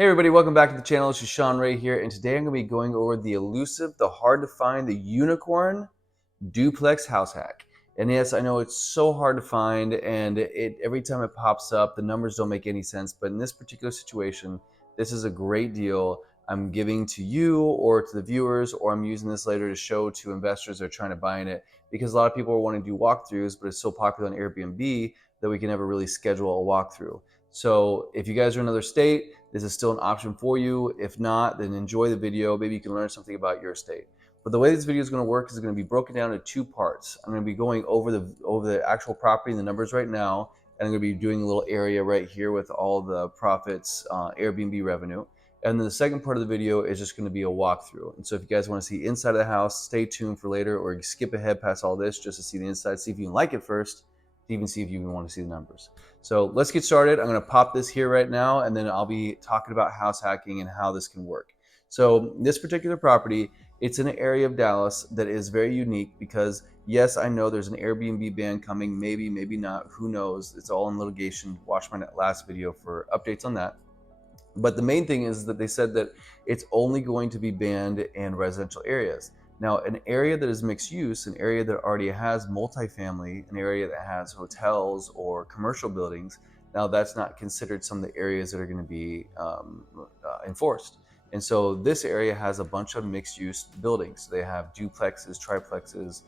Hey everybody, welcome back to the channel. This is Sean Ray here, and today I'm going to be going over the elusive, the hard to find, the unicorn duplex house hack. And yes, I know it's so hard to find, and every time it pops up, the numbers don't make any sense. But in this particular situation, this is a great deal I'm giving to you or to the viewers, or I'm using this later to show to investors that are trying to buy in it, because a lot of people are wanting to do walkthroughs, but it's so popular on Airbnb that we can never really schedule a walkthrough. So if you guys are in another state, this is still an option for you. If not, then enjoy the video. Maybe you can learn something about your state. But the way this video is going to work is going to be broken down into two parts. I'm going to be going over the actual property and the numbers right now, and I'm going to be doing a little area right here with all the profits, Airbnb revenue. And then the second part of the video is just going to be a walkthrough. And so if you guys want to see inside of the house, stay tuned for later, or skip ahead past all this just to see the inside, see if you like it first, to even see if you even want to see the numbers. So let's get started. I'm going to pop this here right now, and then I'll be talking about house hacking and how this can work. So this particular property, it's in an area of Dallas that is very unique because, yes, I know there's an Airbnb ban coming, maybe, maybe not, who knows? It's all in litigation. Watch my last video for updates on that. But the main thing is that they said that it's only going to be banned in residential areas. Now, an area that is mixed use, an area that already has multifamily, an area that has hotels or commercial buildings, now that's not considered some of the areas that are going to be enforced. And so this area has a bunch of mixed use buildings. They have duplexes, triplexes.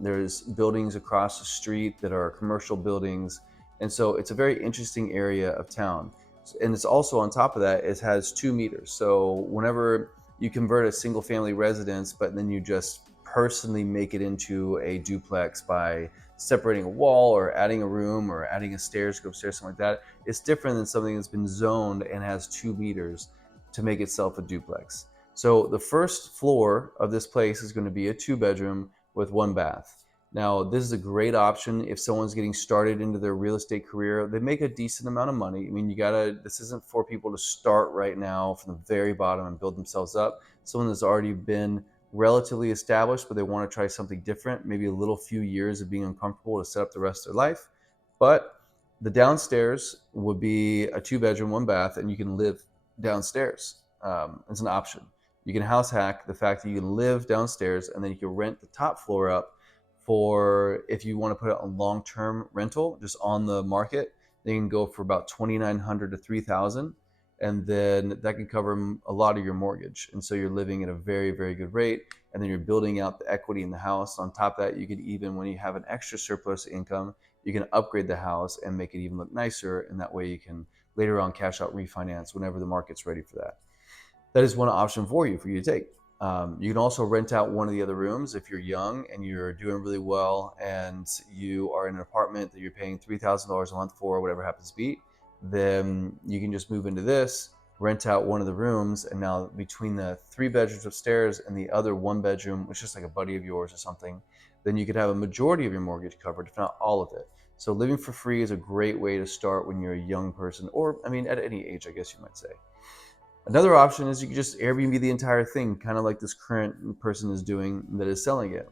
There's buildings across the street that are commercial buildings. And so it's a very interesting area of town. And it's also, on top of that, it has 2 meters. So whenever you convert a single family residence, but then you just personally make it into a duplex by separating a wall or adding a room or adding a stairs, go upstairs, something like that, it's different than something that's been zoned and has 2 meters to make itself a duplex. So the first floor of this place is going to be a 2-bedroom with 1 bath. Now, this is a great option if someone's getting started into their real estate career. They make a decent amount of money. I mean, this isn't for people to start right now from the very bottom and build themselves up. Someone that's already been relatively established, but they want to try something different, maybe a little few years of being uncomfortable to set up the rest of their life. But the downstairs would be a 2-bedroom, 1 bath, and you can live downstairs. It's an option. You can house hack the fact that you can live downstairs, and then you can rent the top floor up for if you want to put it on long-term rental, just on the market. They can go for about $2,900 to $3,000, and then that can cover a lot of your mortgage. And so you're living at a very, very good rate, and then you're building out the equity in the house. On top of that, you could even, when you have an extra surplus income, you can upgrade the house and make it even look nicer, and that way you can later on cash out refinance whenever the market's ready for that. That is one option for you to take. You can also rent out one of the other rooms if you're young and you're doing really well and you are in an apartment that you're paying $3,000 a month for, whatever happens to be. Then you can just move into this, rent out one of the rooms, and now between the 3 bedrooms upstairs and the other 1 bedroom, which is just like a buddy of yours or something, then you could have a majority of your mortgage covered, if not all of it. So living for free is a great way to start when you're a young person, or I mean, at any age, I guess you might say. Another option is you can just Airbnb the entire thing, kind of like this current person is doing that is selling it.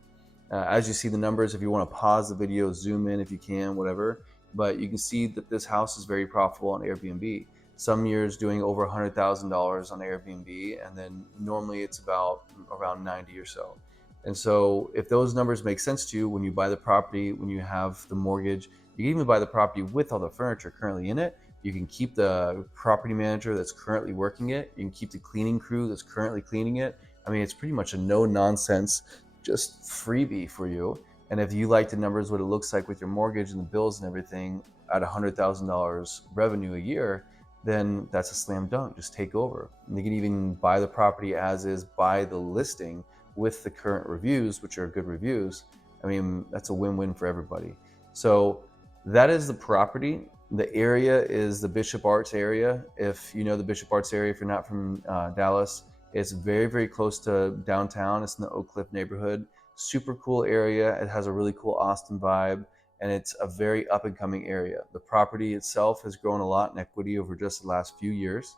As you see the numbers, if you want to pause the video, zoom in if you can, whatever, but you can see that this house is very profitable on Airbnb. Some years doing over $100,000 on Airbnb, and then normally it's about around 90 or so. And so if those numbers make sense to you when you buy the property, when you have the mortgage, you can even buy the property with all the furniture currently in it. You can keep the property manager that's currently working it. You can keep the cleaning crew that's currently cleaning it. I mean, it's pretty much a no-nonsense, just freebie for you. And if you like the numbers, what it looks like with your mortgage and the bills and everything at $100,000 revenue a year, then that's a slam dunk. Just take over. And you can even buy the property as is, buy the listing with the current reviews, which are good reviews. I mean, that's a win-win for everybody. So that is the property. The area is the Bishop Arts area. If you know the Bishop Arts area, if you're not from Dallas, it's very, very close to downtown. It's in the Oak Cliff neighborhood. Super cool area. It has a really cool Austin vibe, and it's a very up and coming area. The property itself has grown a lot in equity over just the last few years,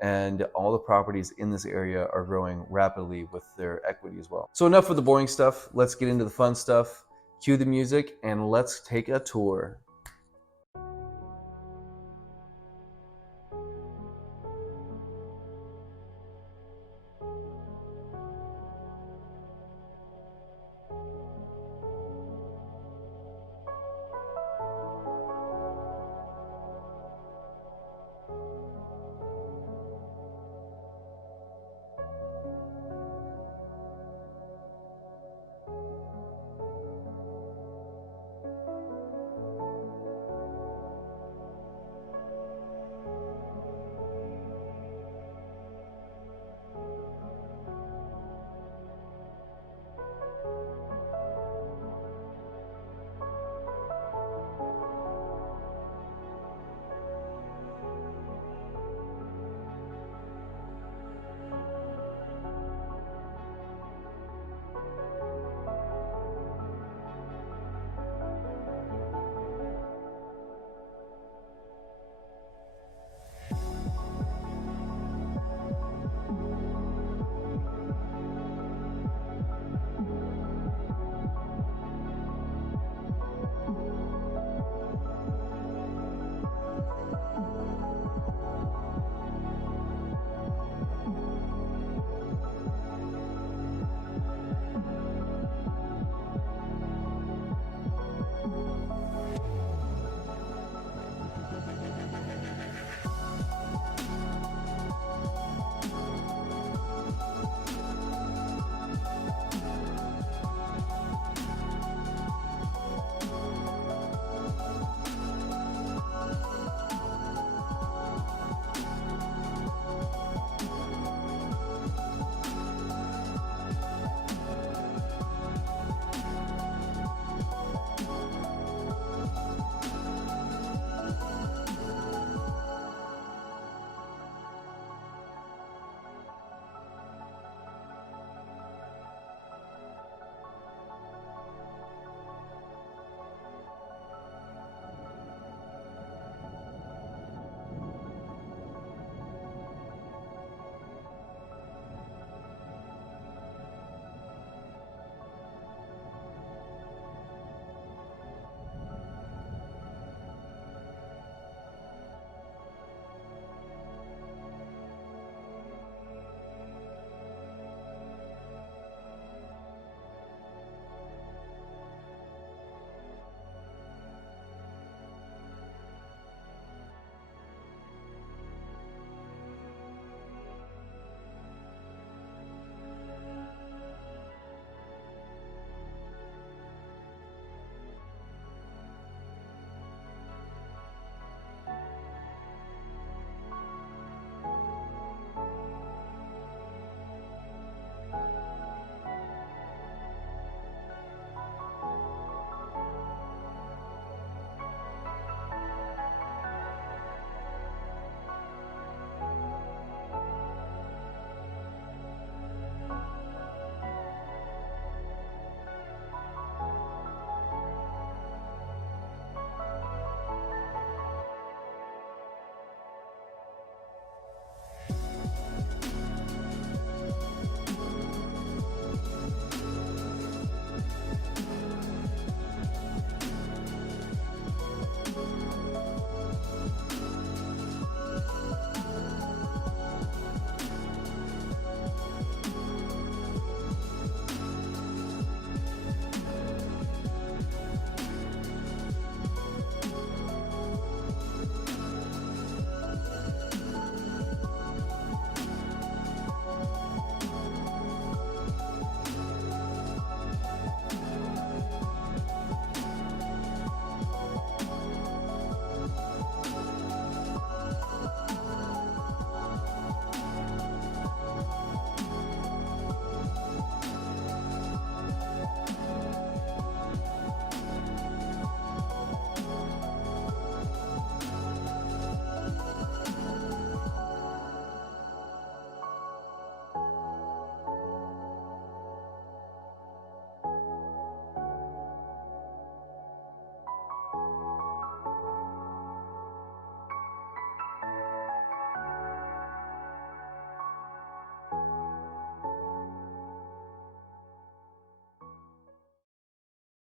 and all the properties in this area are growing rapidly with their equity as well. So enough of the boring stuff. Let's get into the fun stuff. Cue the music and let's take a tour.